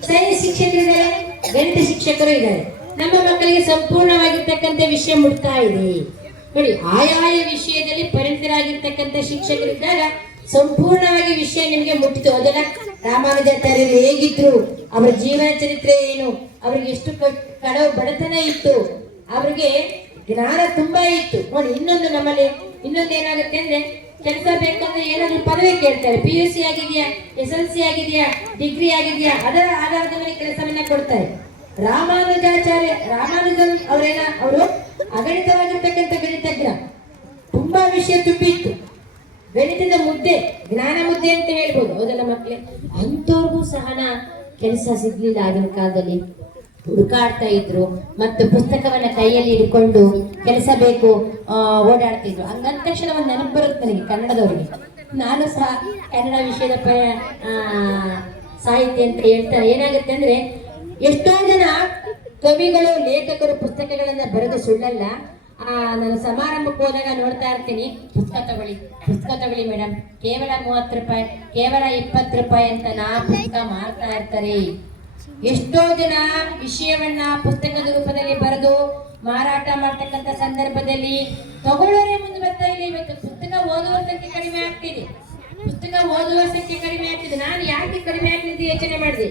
ಸೈನ್ಸ್ ಶಿಕ್ಷಕರಿದ್ದಾರೆ, ಗಣಿತ ಶಿಕ್ಷಕರು ಇದ್ದಾರೆ. ನಮ್ಮ ಮಕ್ಕಳಿಗೆ ಸಂಪೂರ್ಣವಾಗಿರ್ತಕ್ಕಂಥ ವಿಷಯ ಮುಟ್ತಾ ಇದೆ. ನೋಡಿ, ಆಯಾಯ ವಿಷಯದಲ್ಲಿ ಪರಿಣಿತರಾಗಿರ್ತಕ್ಕಂಥ ಶಿಕ್ಷಕರಿದ್ದಾಗ ಸಂಪೂರ್ಣವಾಗಿ ವಿಷಯ ನಿಮಗೆ ಮುಟ್ಟಿತು. ಅದನ್ನ ರಾಮಾನುಜಾಚಾರ್ಯರು ಹೇಗಿದ್ರು, ಅವರ ಜೀವನ ಚರಿತ್ರೆ ಏನು, ಅವ್ರಿಗೆ ಎಷ್ಟು ಕಡವು ಬಡತನ ಇತ್ತು, ಅವ್ರಿಗೆ ಜ್ಞಾನ ತುಂಬಾ ಇತ್ತು. ನೋಡಿ, ನಮ್ಮಲ್ಲಿ ಇನ್ನೊಂದು ಏನಾಗುತ್ತೆ ಅಂದ್ರೆ, ಕೆಲಸ ಬೇಕಂದ್ರೆ ಏನಾದ್ರು ಪದವಿ ಕೇಳ್ತಾರೆ. PUC ಆಗಿದೆಯಾ, SSLC ಆಗಿದೆಯಾ, ಡಿಗ್ರಿ ಆಗಿದೆಯಾ, ಅದರ ಆಧಾರದ ಮೇಲೆ ಕೆಲಸವನ್ನ ಕೊಡ್ತಾರೆ. ರಾಮಾನುಜನ್ ಅವರು ಅಗಣಿತವಾಗಿರ್ತಕ್ಕಂಥ ಗಣಿತಜ್ಞ. ತುಂಬಾ ವಿಷಯ ತುಂಬಿತ್ತು. ಗಣಿತದ ಮುದ್ದೆ, ಜ್ಞಾನ ಮುದ್ದೆ ಅಂತ ಹೇಳ್ಬೋದು. ಹೌದಲ್ಲ ಮಕ್ಕಳೇ? ಅಂಥವ್ರಿಗೂ ಸಹ ಕೆಲಸ ಸಿಗ್ಲಿಲ್ಲ. ಆಗಿನ ಕಾಲದಲ್ಲಿ ಹುಡುಕಾಡ್ತಾ ಇದ್ರು, ಮತ್ತು ಪುಸ್ತಕವನ್ನ ಕೈಯಲ್ಲಿ ಹಿಡ್ಕೊಂಡು ಕೆಲಸ ಬೇಕು ಓಡಾಡ್ತಿದ್ರು. ಹಂಗಂದ ತಕ್ಷಣ ಒಂದು ನೆನಪು ಬರುತ್ತೆ ನನಗೆ, ಕನ್ನಡದವ್ರಿಗೆ. ನಾನು ಸಹ ಕನ್ನಡ ವಿಷಯದ ಸಾಹಿತ್ಯ ಅಂತ ಹೇಳ್ತಾರೆ. ಏನಾಗುತ್ತೆ ಅಂದ್ರೆ, ಎಷ್ಟೋ ಜನ ಕವಿಗಳು, ಲೇಖಕರು ಪುಸ್ತಕಗಳನ್ನ ಬರೆದು ಸುಳ್ಳಲ್ಲ. ನಾನು ಸಮಾರಂಭಕ್ಕೆ ಹೋದಾಗ ನೋಡ್ತಾ ಇರ್ತೀನಿ, ಪುಸ್ತಕ ತಗೊಳ್ಳಿ ಮೇಡಮ್, ಕೇವಲ 30 ರೂಪಾಯಿ, ಕೇವಲ 20 ರೂಪಾಯಿ ಅಂತ ಪುಸ್ತಕ ಮಾರ್ತಾ ಇರ್ತಾರೆ. ಎಷ್ಟೋ ಜನ ವಿಷಯವನ್ನ ಪುಸ್ತಕದ ರೂಪದಲ್ಲಿ ಬರೆದು ಮಾರಾಟ ಮಾಡ್ತಕ್ಕಂಥ ಸಂದರ್ಭದಲ್ಲಿ ತಗೊಳ್ಳೋರೇ ಮುಂದೆ ಬರ್ತಾ ಇಲ್ಲ. ಇವತ್ತು ಪುಸ್ತಕ ಓದುವ ಸಂಖ್ಯೆ ಕಡಿಮೆ ಆಗ್ತಿದೆ. ನಾನು ಯಾಕೆ ಕಡಿಮೆ ಆಗ್ತಿದ್ದೆ ಯೋಚನೆ ಮಾಡಿದೆ.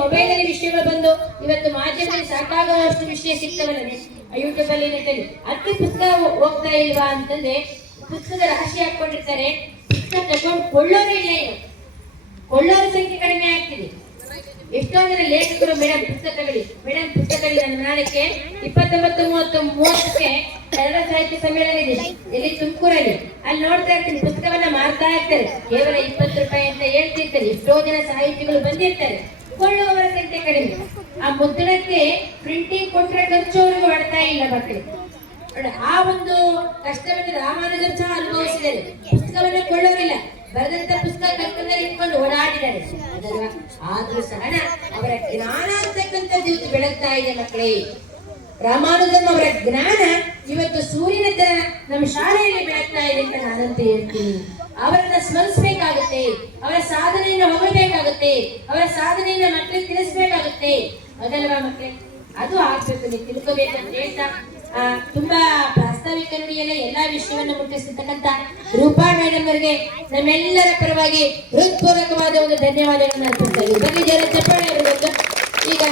ಮೊಬೈಲ್ ಅಲ್ಲಿ ವಿಷಯಗಳು ಬಂದು ಇವತ್ತು ಮಾಧ್ಯಮದಲ್ಲಿ ಸಾಕಾಗುವಷ್ಟು ವಿಷಯ ಸಿಗ್ತವಲ್ಲ, ಯೂಟ್ಯೂಬ್ ಅಲ್ಲಿ, ನೆಟ್ಟಲ್ಲಿ. ಅದಕ್ಕೆ ಪುಸ್ತಕ ಹೋಗ್ತಾ ಇಲ್ವಾ ಅಂತಂದ್ರೆ ಪುಸ್ತಕದ ರಹಸ್ಯ ಹಾಕೊಂಡಿರ್ತಾರೆ. ಪುಸ್ತಕ ತಗೊಂಡು ಕೊಳ್ಳೋರೇ ಇಲ್ಲ. ಕೊಳ್ಳೋರ ಸಂಖ್ಯೆ ಕಡಿಮೆ ಆಗ್ತಿದೆ. ಎಷ್ಟೋ ಜನ ಲೇಖಕರು, ಮೇಡಮ್ ಪುಸ್ತಕಗಳು, ನನ್ನ ನಾಳಕ್ಕೆ 29-30ಕ್ಕೆ ಕನ್ನಡ ಸಾಹಿತ್ಯ ಸಮ್ಮೇಳನ ಇದೆ, ಇಲ್ಲಿ ತುಮಕೂರಲ್ಲಿ. ಅಲ್ಲಿ ನೋಡ್ತಾ ಇರ್ತೀನಿ, ಪುಸ್ತಕವನ್ನ ಮಾರ್ತಾ ಇರ್ತಾರೆ. ಕೇವಲ 20 ರೂಪಾಯಿ ಅಂತ ಹೇಳ್ತಿರ್ತಾರೆ. ಎಷ್ಟೋ ಜನ ಸಾಹಿತಿಗಳು ಬಂದಿರ್ತಾರೆ, ಕೊಳ್ಳುವವರ ಸಂಖ್ಯೆ ಕಡಿಮೆ. ಆ ಮುದ್ರಣಕ್ಕೆ ಪ್ರಿಂಟಿಂಗ್ ಕೊಟ್ಟರೆ ಖರ್ಚು ಅವ್ರಿಗೆ ಮಾಡ್ತಾ ಇಲ್ಲ ಮಕ್ಕಳು. ನೋಡಿ, ಆ ಒಂದು ಕಷ್ಟವನ್ನು ರಾಮಾನುಜರು ಸಹ ಅನುಭವಿಸಿದ್ದಾರೆ. ಪುಸ್ತಕವನ್ನು ಕೊಳ್ಳೋರಿಲ್ಲ, ಬರೆದಂತ ಪುಸ್ತಕ ಕಲ್ಪನೆ ಇಟ್ಕೊಂಡು ಓಡಾಡಿದ್ದಾರೆ ಅದಲ್ವಾ. ಆದ್ರೂ ಸಹ ಅವರ ಜ್ಞಾನ ಅಂತಕ್ಕಂಥದ್ದು ಇವತ್ತು ಬೆಳಗ್ತಾ ಇದೆ ಮಕ್ಕಳೇ. ರಾಮಾನುಜನ್ ಅವರ ಜ್ಞಾನ ಇವತ್ತು ಸೂರ್ಯನ ತರ ನಮ್ಮ ಶಾಲೆಯಲ್ಲಿ ಬೆಳಗ್ತಾ ಇದೆ ಅಂತ ನಾನಂತ ಹೇಳ್ತೀನಿ. ಅವರನ್ನ ಸ್ಮರಿಸಬೇಕಾಗುತ್ತೆ, ಅವರ ಸಾಧನೆಯನ್ನು ಹೊಗಳ್ಬೇಕಾಗುತ್ತೆ, ಅವರ ಸಾಧನೆಯನ್ನ ಮಕ್ಕಳಿಗೆ ತಿಳಿಸ್ಬೇಕಾಗುತ್ತೆ ಅದಲ್ವಾ ಮಕ್ಕಳೇ. ಅದು ಆಗ್ಬೇಕು, ನೀವು ತಿಳ್ಕೋಬೇಕಂತ ಹೇಳ್ತಾ ತುಂಬಾ ಪ್ರಾಸ್ತಾವಿಕ ನುಡಿಯಲ್ಲೇ ಎಲ್ಲಾ ವಿಷಯವನ್ನು ಮುಟ್ಟಿಸಿರ್ತಕ್ಕಂಥ ರೂಪಾ ಮೇಡಮ್ ಅವರಿಗೆ ನಮ್ಮೆಲ್ಲರ ಪರವಾಗಿ ಹೃತ್ಪೂರ್ವಕವಾದ ಒಂದು ಧನ್ಯವಾದಗಳನ್ನು ಅರ್ಪಿಸ್ತಾ ಇದ್ದೀವಿ. ಬನ್ನಿ ಜನ ಚಪ್ಪಾಳೆ ಇರಬೇಕು. ಈಗ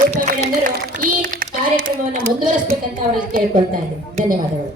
ರೂಪಾ ಮೇಡಮ್ ಅವರು ಈ ಕಾರ್ಯಕ್ರಮವನ್ನು ಮುಂದುವರಿಸಬೇಕಂತ ಅವರಲ್ಲಿ ಕೇಳ್ಕೊಳ್ತಾ ಇದ್ದೀನಿ. ಧನ್ಯವಾದಗಳು.